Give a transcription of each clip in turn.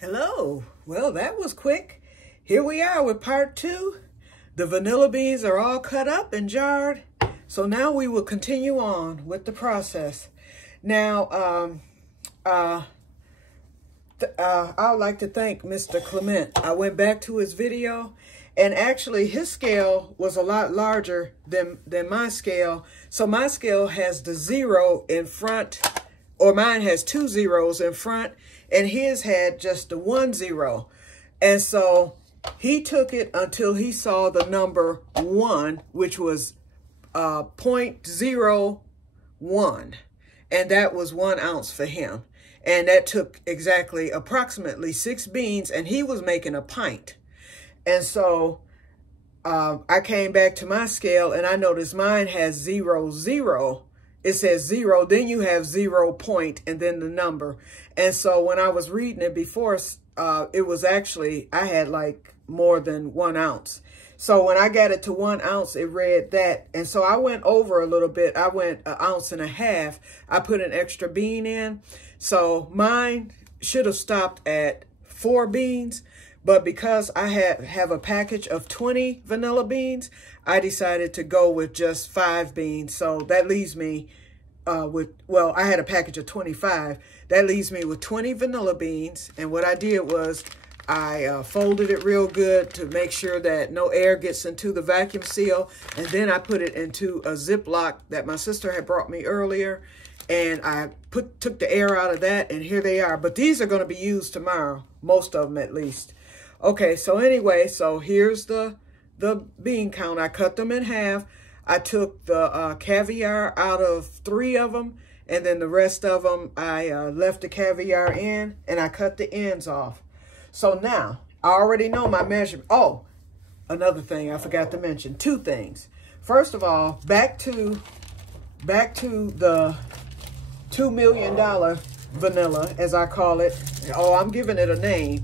Hello. Well, that was quick. Here we are with part 2. The vanilla beans are all cut up and jarred. So now we will continue on with the process. Now, I would like to thank Mr. Clement. I went back to his video, and actually his scale was a lot larger than my scale. So my scale has the 0 in front, or mine has 2 zeros in front, and his had just the 1 0. And so he took it until he saw the number 1, which was 0.01. And that was 1 ounce for him. And that took approximately 6 beans, and he was making a pint. And so I came back to my scale, and I noticed mine has 0 0. It says 0, then you have 0 point, and then the number. And so when I was reading it before, it was actually, I had like more than 1 ounce. So when I got it to 1 ounce, it read that. And so I went over a little bit. I went 1.5 ounces. I put an extra bean in. So mine should have stopped at 4 beans. But because I have a package of 20 vanilla beans, I decided to go with just 5 beans. So that leaves me well, I had a package of 25. That leaves me with 20 vanilla beans. And what I did was I folded it real good to make sure that no air gets into the vacuum seal. And then I put it into a Ziploc that my sister had brought me earlier. And I took the air out of that, and here they are. But these are going to be used tomorrow, most of them at least. Okay, so anyway, so here's the bean count. I cut them in half. I took the caviar out of 3 of them, and then the rest of them, I left the caviar in, and I cut the ends off. So now, I already know my measurement. Oh, another thing I forgot to mention. 2 things. First of all, back to the $2 million vanilla, as I call it. Oh, I'm giving it a name.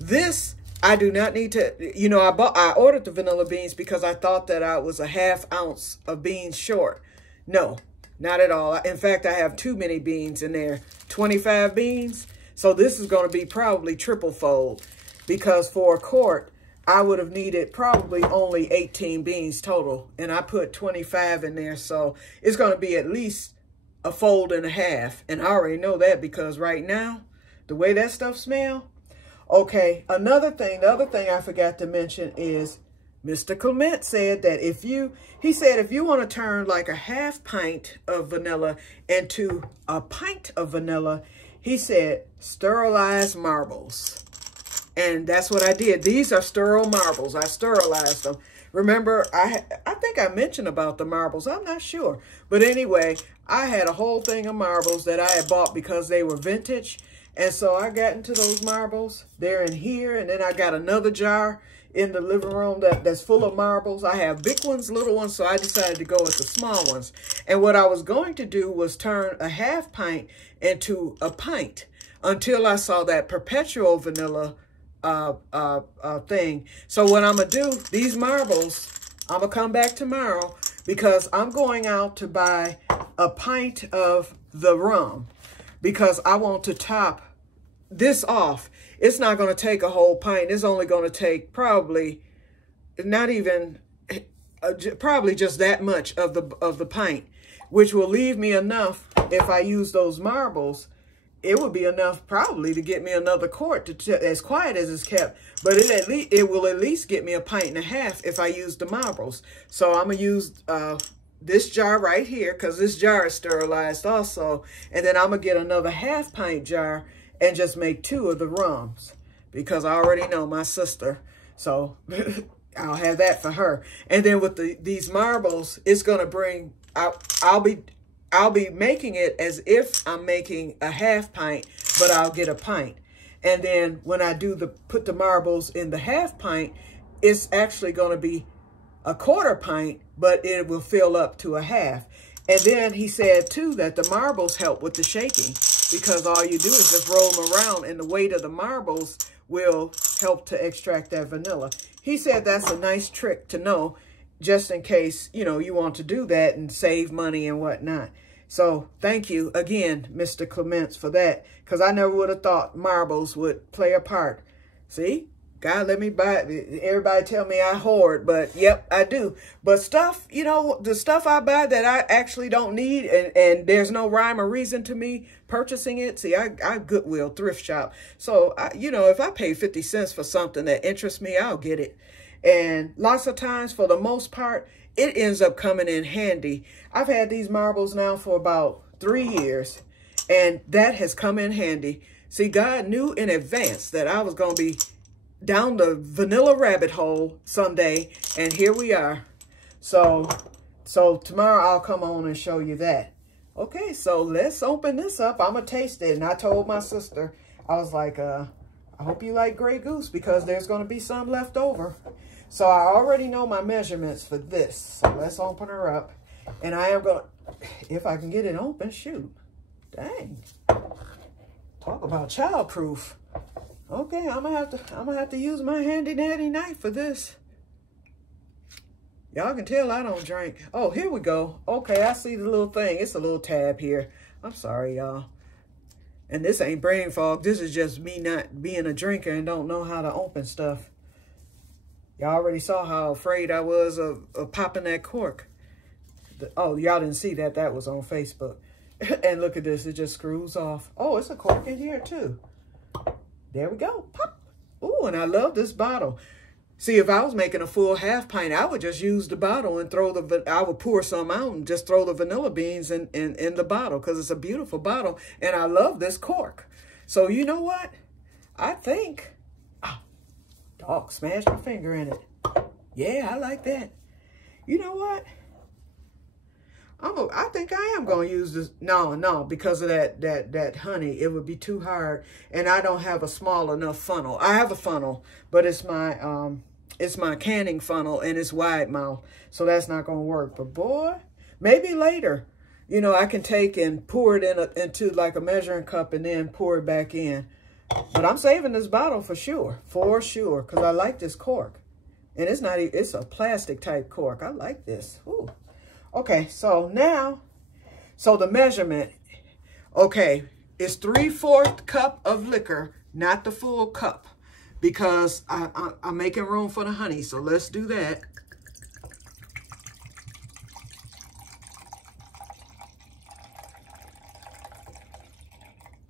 This, I do not need to, you know, I ordered the vanilla beans because I thought that I was a 1/2 ounce of beans short. No, not at all. In fact, I have too many beans in there, 25 beans. So this is going to be probably triple fold, because for a quart, I would have needed probably only 18 beans total. And I put 25 in there. So it's going to be at least a 1.5 folds. And I already know that because right now, the way that stuff smells. Okay, the other thing I forgot to mention is Mr. Clement said that if you want to turn like a 1/2 pint of vanilla into a pint of vanilla, he said sterilize marbles. And that's what I did. These are sterile marbles. I sterilized them. Remember, I think I mentioned about the marbles. I'm not sure. But anyway, I had a whole thing of marbles that I had bought because they were vintage. And so I got into those marbles. They're in here. And then I got another jar in the living room that's full of marbles. I have big ones, little ones, so I decided to go with the small ones. And what I was going to do was turn a 1/2 pint into a pint until I saw that Perpetual Vanilla thing. So what I'm going to do, these marbles, I'm going to come back tomorrow because I'm going out to buy a pint of the rum, because I want to top this off. It's not going to take a whole pint. It's only going to take probably not even, probably just that much of the pint, which will leave me enough. If I use those marbles, it would be enough probably to get me another quart, as quiet as it's kept. But it will at least get me a 1.5 pints if I use the marbles. So I'm going to use this jar right here, because this jar is sterilized also. And then I'm going to get another 1/2 pint jar and just make 2 of the rums, because I already know my sister. So I'll have that for her. And then with these marbles, it's going to bring, I'll be making it as if I'm making a 1/2 pint, but I'll get a pint. And then when I put the marbles in the 1/2 pint, it's actually going to be a 1/4 pint, but it will fill up to a 1/2. And then he said too that the marbles help with the shaking, because all you do is just roll them around and the weight of the marbles will help to extract that vanilla. He said that's a nice trick to know, just in case, you know, you want to do that and save money and whatnot. So thank you again, Mr. Clements, for that, because I never would have thought marbles would play a part. See? God, let me buy it. Everybody tell me I hoard, but yep, I do. But stuff, you know, the stuff I buy that I actually don't need, and there's no rhyme or reason to me purchasing it. See, I Goodwill, thrift shop. So, you know, if I pay 50 cents for something that interests me, I'll get it. And lots of times, for the most part, it ends up coming in handy. I've had these marbles now for about 3 years, and that has come in handy. See, God knew in advance that I was going to be down the vanilla rabbit hole someday, and here we are. So tomorrow I'll come on and show you that. Okay, so let's open this up. I'm gonna taste it. And I told my sister, I was like, I hope you like Grey Goose, because there's gonna be some left over. So I already know my measurements for this. So let's open her up. And I am gonna, if I can get it open, shoot. Dang. Talk about childproof. Okay, I'm gonna have to use my handy dandy knife for this. Y'all can tell I don't drink. Oh, here we go. Okay, I see the little thing. It's a little tab here. I'm sorry, y'all. And this ain't brain fog. This is just me not being a drinker and don't know how to open stuff. Y'all already saw how afraid I was of popping that cork. Oh, y'all didn't see that. That was on Facebook. And look at this. It just screws off. Oh, it's a cork in here too. There we go. Pop. Ooh, and I love this bottle. See, if I was making a full half pint, I would just use the bottle and I would pour some out and just throw the vanilla beans in the bottle, because it's a beautiful bottle. And I love this cork. So you know what? I think, dog, smashed my finger in it. Yeah, I like that. You know what? I think I am going to use this. No, because of that honey, it would be too hard. And I don't have a small enough funnel. I have a funnel, but it's my canning funnel, and it's wide mouth. So that's not going to work. But boy, maybe later, you know, I can take and pour it into like a measuring cup and then pour it back in. But I'm saving this bottle for sure, because I like this cork. And it's a plastic type cork. I like this. Ooh. Okay, so now, the measurement, okay, it's 3/4 cup of liquor, not the full cup, because I'm making room for the honey. So let's do that.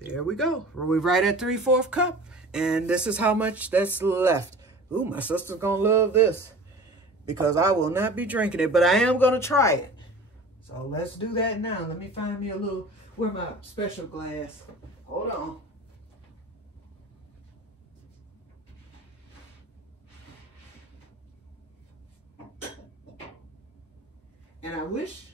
There we go. We're right at 3/4 cup, and this is how much that's left. Ooh, my sister's gonna love this, because I will not be drinking it, but I am going to try it. So let's do that now. Let me find me a little, where my special glass. Hold on. And I wish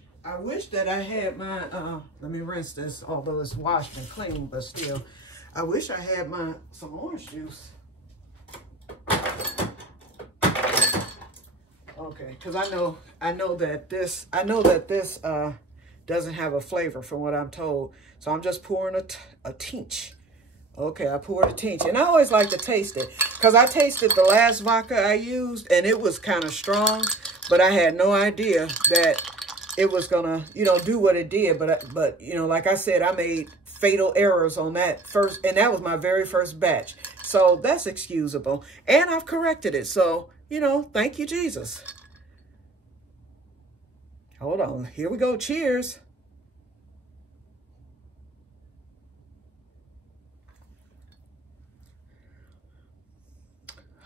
that I had my, let me rinse this, although it's washed and clean, but still, I wish I had some orange juice. Okay, because I know that this doesn't have a flavor from what I'm told. So I'm just pouring a tinge. Okay, I poured a tinge. And I always like to taste it, because I tasted the last vodka I used, and it was kind of strong, but I had no idea that it was gonna, you know, do what it did. But you know, like I said, I made fatal errors on that first, and that was my very first batch. So that's excusable. And I've corrected it. So, you know, thank you, Jesus. Hold on. Here we go. Cheers.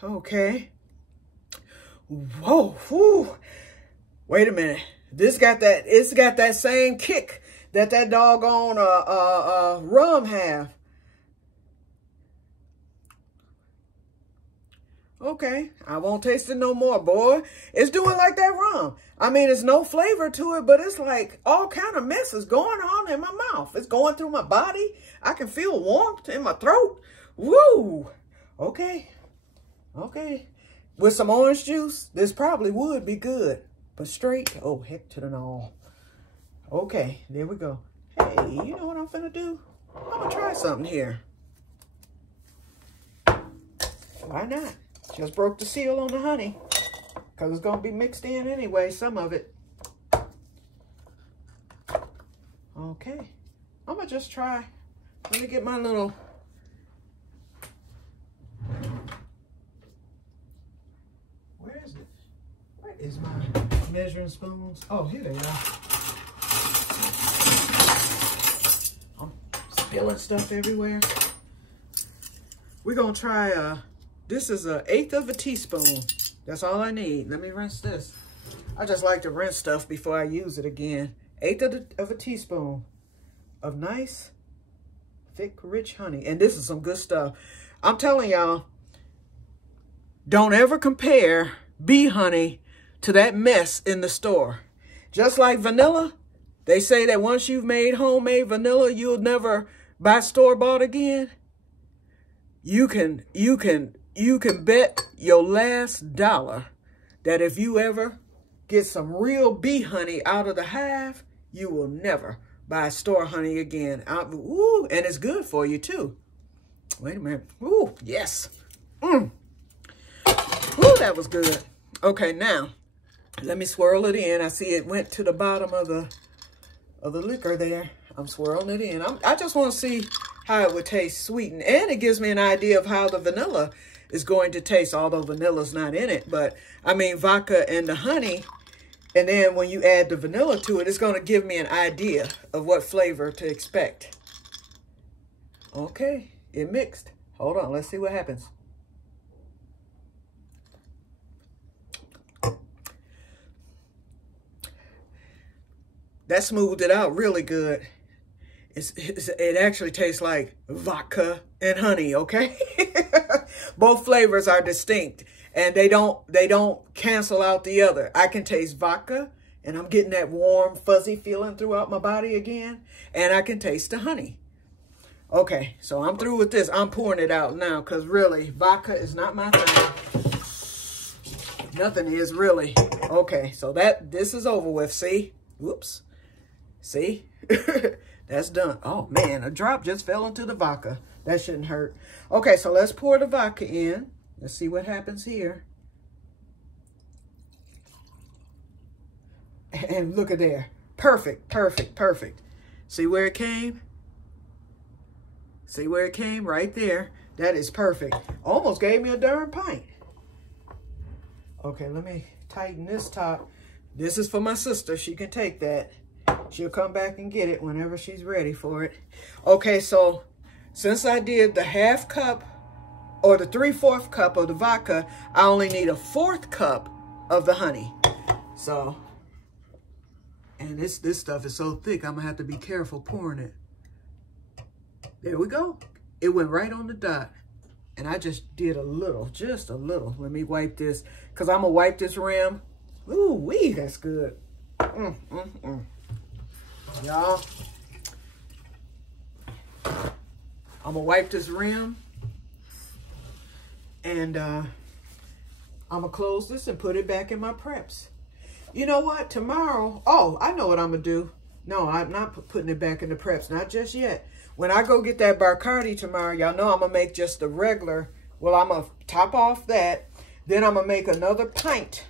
Okay. Whoa. Whew. Wait a minute. It's got that same kick that doggone rum have. Okay, I won't taste it no more, boy. It's doing like that rum. I mean, there's no flavor to it, but it's like all kind of mess is going on in my mouth. It's going through my body. I can feel warmth in my throat. Woo! Okay. Okay. With some orange juice, this probably would be good. But straight, oh, heck to the no. Okay, there we go. Hey, you know what I'm finna do? I'm gonna try something here. Why not? Just broke the seal on the honey, because it's going to be mixed in anyway, some of it. Okay. I'm gonna just try. Let me get my little... Where is it? Where is my measuring spoons? Oh, here they are. I'm spilling stuff everywhere. We're gonna try, this is 1/8 of a teaspoon. That's all I need. Let me rinse this. I just like to rinse stuff before I use it again. 1/8 of a teaspoon of nice, thick, rich honey. And this is some good stuff. I'm telling y'all, don't ever compare bee honey to that mess in the store. Just like vanilla, they say that once you've made homemade vanilla, you'll never buy store-bought again. You can bet your last dollar that if you ever get some real bee honey out of the hive, you will never buy store honey again. Ooh, and it's good for you too. Wait a minute. Ooh, yes. Ooh, that was good. Okay, now let me swirl it in. I see it went to the bottom of the liquor there. I'm swirling it in. I just want to see how it would taste sweetened, and it gives me an idea of how the vanilla is going to taste, although vanilla's not in it. But I mean, vodka and the honey, and then when you add the vanilla to it, it's going to give me an idea of what flavor to expect. Okay, it mixed. Hold on, let's see what happens. That smoothed it out really good. It actually tastes like vodka and honey, okay? Both flavors are distinct, and they don't cancel out the other. I can taste vodka, and I'm getting that warm, fuzzy feeling throughout my body again, and I can taste the honey. Okay, so I'm through with this. I'm pouring it out now, because really, vodka is not my thing. Nothing is really. Okay, so this is over with, see? Whoops. See? That's done. Oh, man, a drop just fell into the vodka. That shouldn't hurt. Okay, so let's pour the vodka in. Let's see what happens here. And look at there. Perfect, perfect, perfect. See where it came? See where it came? Right there. That is perfect. Almost gave me a darn pint. Okay, let me tighten this top. This is for my sister. She can take that. She'll come back and get it whenever she's ready for it. Okay, so since I did the 1/2 cup or the 3/4 cup of the vodka, I only need a 1/4 cup of the honey. So, and this stuff is so thick, I'm gonna have to be careful pouring it. There we go. It went right on the dot. And I just did a little, just a little. Let me wipe this, because I'm gonna wipe this rim. Ooh, wee, that's good. Y'all, I'm gonna wipe this rim, and I'm gonna close this and put it back in my preps. You know what? Tomorrow, oh, I know what I'm gonna do. No, I'm not putting it back in the preps, not just yet. When I go get that Bacardi tomorrow, y'all know I'm gonna make just the regular. Well, I'm gonna top off that. Then I'm gonna make another pint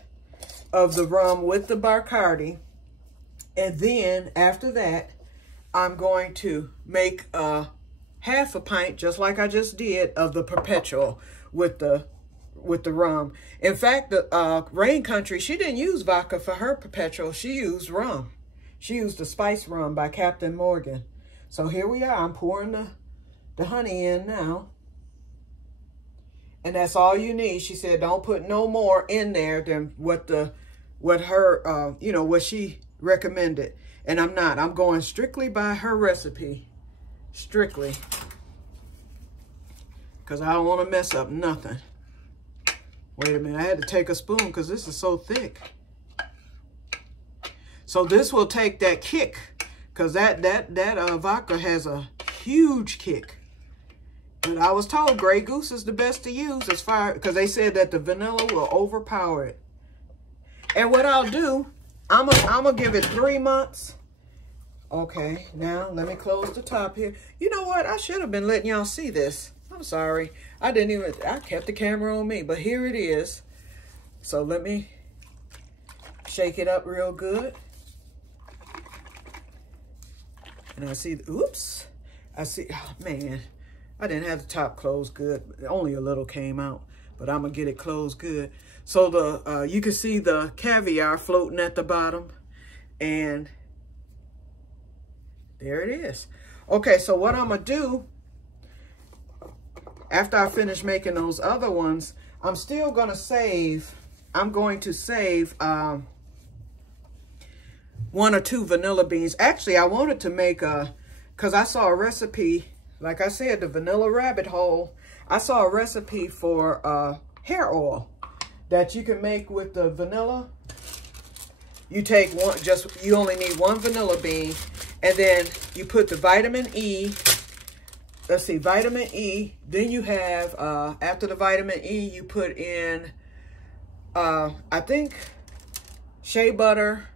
of the rum with the Bacardi. And then after that, I'm going to make 1/2 a pint, just like I just did, of the Perpetual with the rum. In fact, the Rain Country, she didn't use vodka for her Perpetual. She used rum. She used the Spice Rum by Captain Morgan. So here we are. I'm pouring the honey in now. And that's all you need. She said, don't put no more in there than what her, you know, what she recommended. And I'm not. I'm going strictly by her recipe. Strictly. Because I don't want to mess up nothing. Wait a minute. I had to take a spoon because this is so thick. So this will take that kick. Because that vodka has a huge kick. But I was told Grey Goose is the best to use as far, because they said that the vanilla will overpower it. And what I'll do, I'm gonna give it 3 months. Okay, now let me close the top here. You know what? I should have been letting y'all see this. I'm sorry. I kept the camera on me, but here it is. So let me shake it up real good. And I see, oops, I see, oh man, I didn't have the top closed good. Only a little came out, but I'm gonna get it closed good. So the you can see the caviar floating at the bottom, and there it is. Okay, so what I'm gonna do after I finish making those other ones, I'm still gonna save, I'm going to save 1 or 2 vanilla beans. Actually, I wanted to make because I saw a recipe, like I said, the vanilla rabbit hole. I saw a recipe for hair oil that you can make with the vanilla. You take one, you only need 1 vanilla bean, and then you put the vitamin E. Let's see, vitamin E. Then you have, after the vitamin E, you put in, I think, shea butter.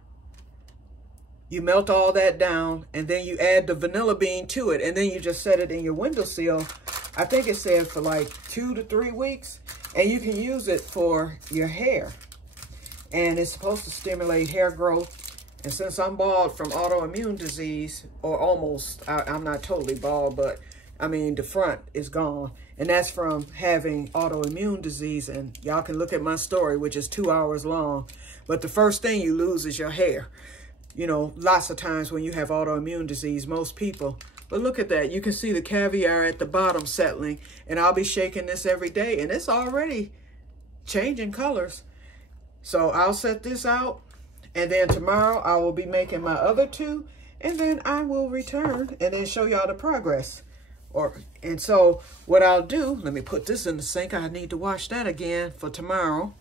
You melt all that down, and then you add the vanilla bean to it, and then you just set it in your windowsill. I think it said for like 2 to 3 weeks, and you can use it for your hair. And it's supposed to stimulate hair growth. And since I'm bald from autoimmune disease, or almost, I'm not totally bald, but I mean, the front is gone. And that's from having autoimmune disease. And y'all can look at my story, which is 2 hours long. But the first thing you lose is your hair. You know, lots of times when you have autoimmune disease, most people. But look at that. You can see the caviar at the bottom settling. And I'll be shaking this every day. And it's already changing colors. So I'll set this out. And then tomorrow I will be making my other 2. And then I will return and then show y'all the progress. And so what I'll do, let me put this in the sink. I need to wash that again for tomorrow.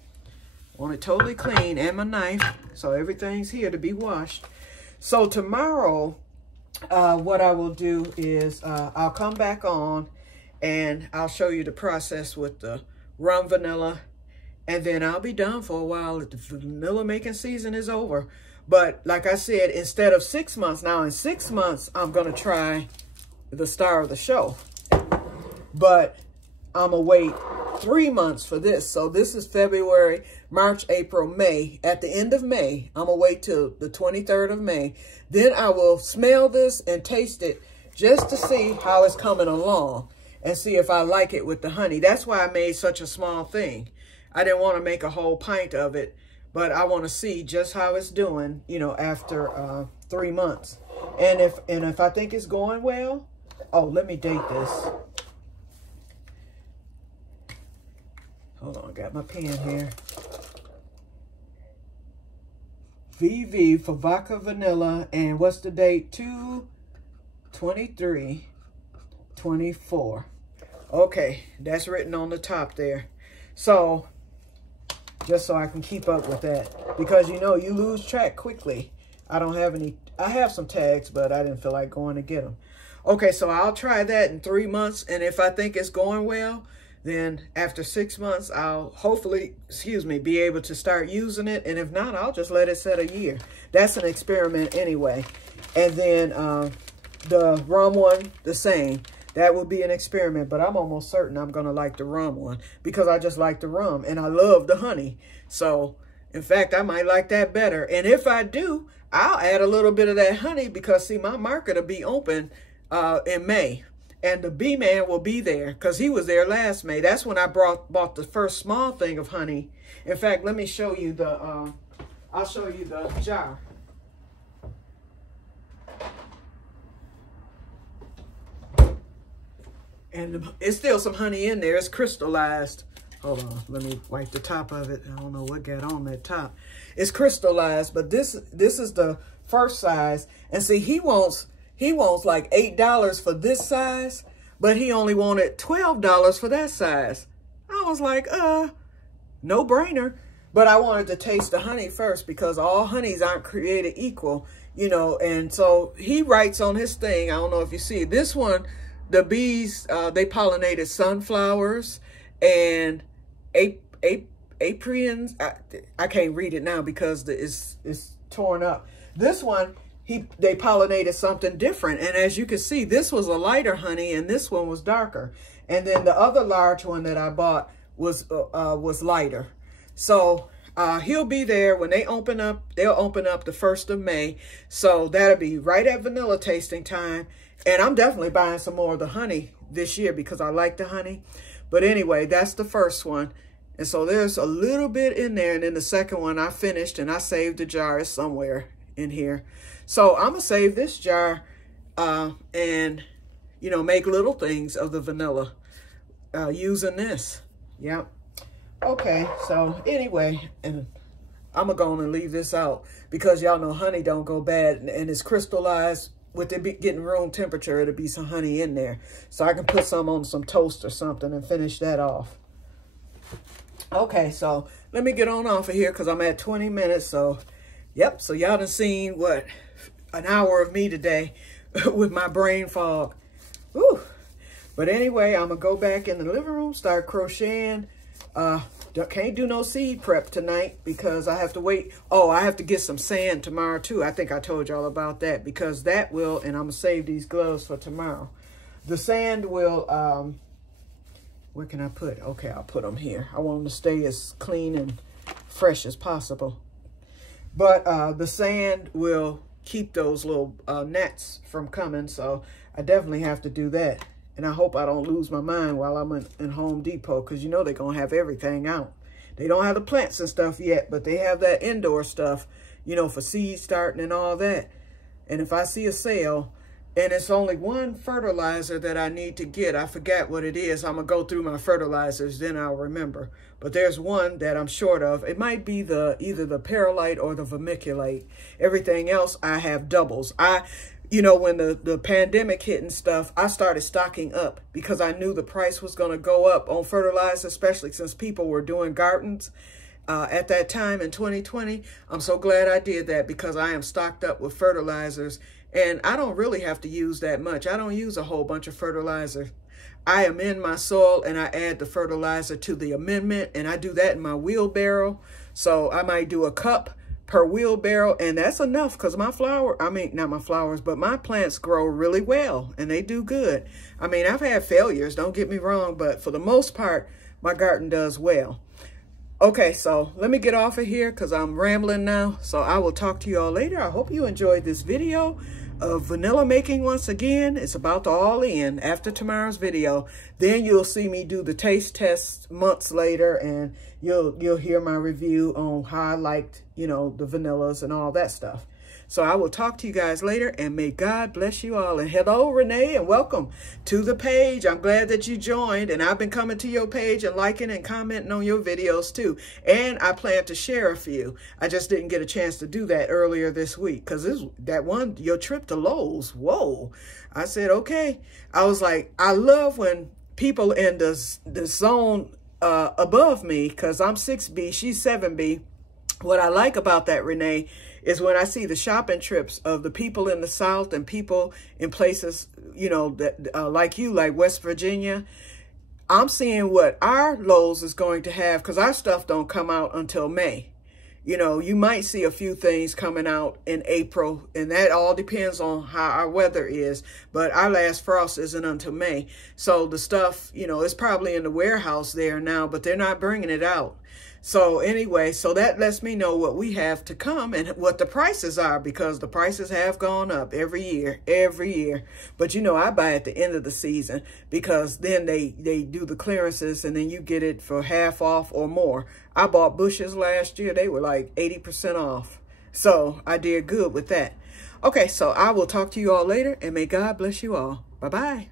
Want it totally clean, and my knife. So everything's here to be washed. So tomorrow, what I will do is I'll come back on and I'll show you the process with the rum vanilla. And then I'll be done for a while. The vanilla making season is over. But like I said, instead of 6 months, now in 6 months, I'm going to try the star of the show. But I'm going to wait 3 months for this. So this is February, March, April, May. At the end of May, I'm going to wait till the 23rd of May. Then I will smell this and taste it just to see how it's coming along and see if I like it with the honey. That's why I made such a small thing. I didn't want to make a whole pint of it, but I want to see just how it's doing, you know, after 3 months. And if I think it's going well, oh, let me date this. Hold on, got my pen here. VV for vodka vanilla, and what's the date? 2/23/24. Okay, that's written on the top there. So, just so I can keep up with that, because you know you lose track quickly. I don't have any. I have some tags, but I didn't feel like going to get them. Okay, so I'll try that in 3 months, and if I think it's going well, then after 6 months, I'll hopefully, be able to start using it. And if not, I'll just let it set a year. That's an experiment anyway. And then the rum one, the same. That will be an experiment, but I'm almost certain I'm going to like the rum one because I just like the rum and I love the honey. So, in fact, I might like that better. And if I do, I'll add a little bit of that honey because, see, my market will be open in May. And the bee man will be there because he was there last May. That's when I bought the first small thing of honey. In fact, let me show you the, I'll show you the jar. And it's still some honey in there. It's crystallized. Hold on, let me wipe the top of it. I don't know what got on that top. It's crystallized, but this is the first size. And see, he wants like $8 for this size, but he only wanted $12 for that size. I was like, no brainer. But I wanted to taste the honey first because all honeys aren't created equal, you know. And so he writes on his thing, I don't know if you see this one, the bees, they pollinated sunflowers and aprians. I can't read it now because it's torn up. This one, they pollinated something different. And as you can see, this was a lighter honey and this one was darker. And then the other large one that I bought was lighter. So He'll be there when they open up. They'll open up the 1st of May. So that'll be right at vanilla tasting time. And I'm definitely buying some more of the honey this year because I like the honey. But anyway, that's the first one. And so there's a little bit in there. And then the second one I finished and I saved a jar. It's somewhere in here. So I'm going to save this jar and, you know, make little things of the vanilla using this. Yep. Okay, so anyway, and I'm going to go on and leave this out because y'all know honey don't go bad and it's crystallized. With it getting room temperature, it'll be some honey in there. So I can put some on some toast or something and finish that off. Okay, so let me get on off of here because I'm at 20 minutes. So, yep, so y'all done seen, what, an hour of me today with my brain fog. Whew. But anyway, I'm going to go back in the living room, start crocheting. Can't do no seed prep tonight because I have to wait. Oh, I have to get some sand tomorrow too. I think I told y'all about that because that will, and I'm going to save these gloves for tomorrow. The sand will, where can I put? Okay, I'll put them here. I want them to stay as clean and fresh as possible. But the sand will keep those little gnats from coming. So I definitely have to do that. And I hope I don't lose my mind while I'm in Home Depot because, you know, they're going to have everything out. They don't have the plants and stuff yet, but they have that indoor stuff, you know, for seed starting and all that. And if I see a sale, and it's only one fertilizer that I need to get, I forgot what it is. I'm going to go through my fertilizers, then I'll remember. But there's one that I'm short of. It might be either the perlite or the vermiculite. Everything else, I have doubles. You know, when the pandemic hit and stuff, I started stocking up because I knew the price was going to go up on fertilizer, especially since people were doing gardens at that time in 2020. I'm so glad I did that because I am stocked up with fertilizers and I don't really have to use that much. I don't use a whole bunch of fertilizer. I amend my soil and I add the fertilizer to the amendment and I do that in my wheelbarrow. So I might do a cup per wheelbarrow, and that's enough because my not my flowers, but my plants grow really well and they do good. I mean, I've had failures, don't get me wrong, but for the most part, my garden does well. Okay, so let me get off of here because I'm rambling now. So I will talk to you all later. I hope you enjoyed this video of vanilla making once again. It's about to all end after tomorrow's video. Then you'll see me do the taste test months later and you'll hear my review on how I liked, you know, the vanillas and all that stuff. So I will talk to you guys later and may God bless you all. And hello, Renee, and welcome to the page. I'm glad that you joined and I've been coming to your page and liking and commenting on your videos too. And I plan to share a few. I just didn't get a chance to do that earlier this week because that one, your trip to Lowe's, whoa. I said, okay. I was like, I love when people in the zone above me, because I'm 6B, she's 7B. What I like about that, Renee, is when I see the shopping trips of the people in the South and people in places, you know, that like you, like West Virginia. I'm seeing what our Lowe's is going to have because our stuff don't come out until May. You know, you might see a few things coming out in April, and that all depends on how our weather is. But our last frost isn't until May. So the stuff, you know, it's probably in the warehouse there now, but they're not bringing it out. So anyway, so that lets me know what we have to come and what the prices are, because the prices have gone up every year. But, you know, I buy at the end of the season because then they do the clearances and then you get it for half off or more. I bought bushes last year. They were like 80% off. So I did good with that. Okay, so I will talk to you all later and may God bless you all. Bye-bye.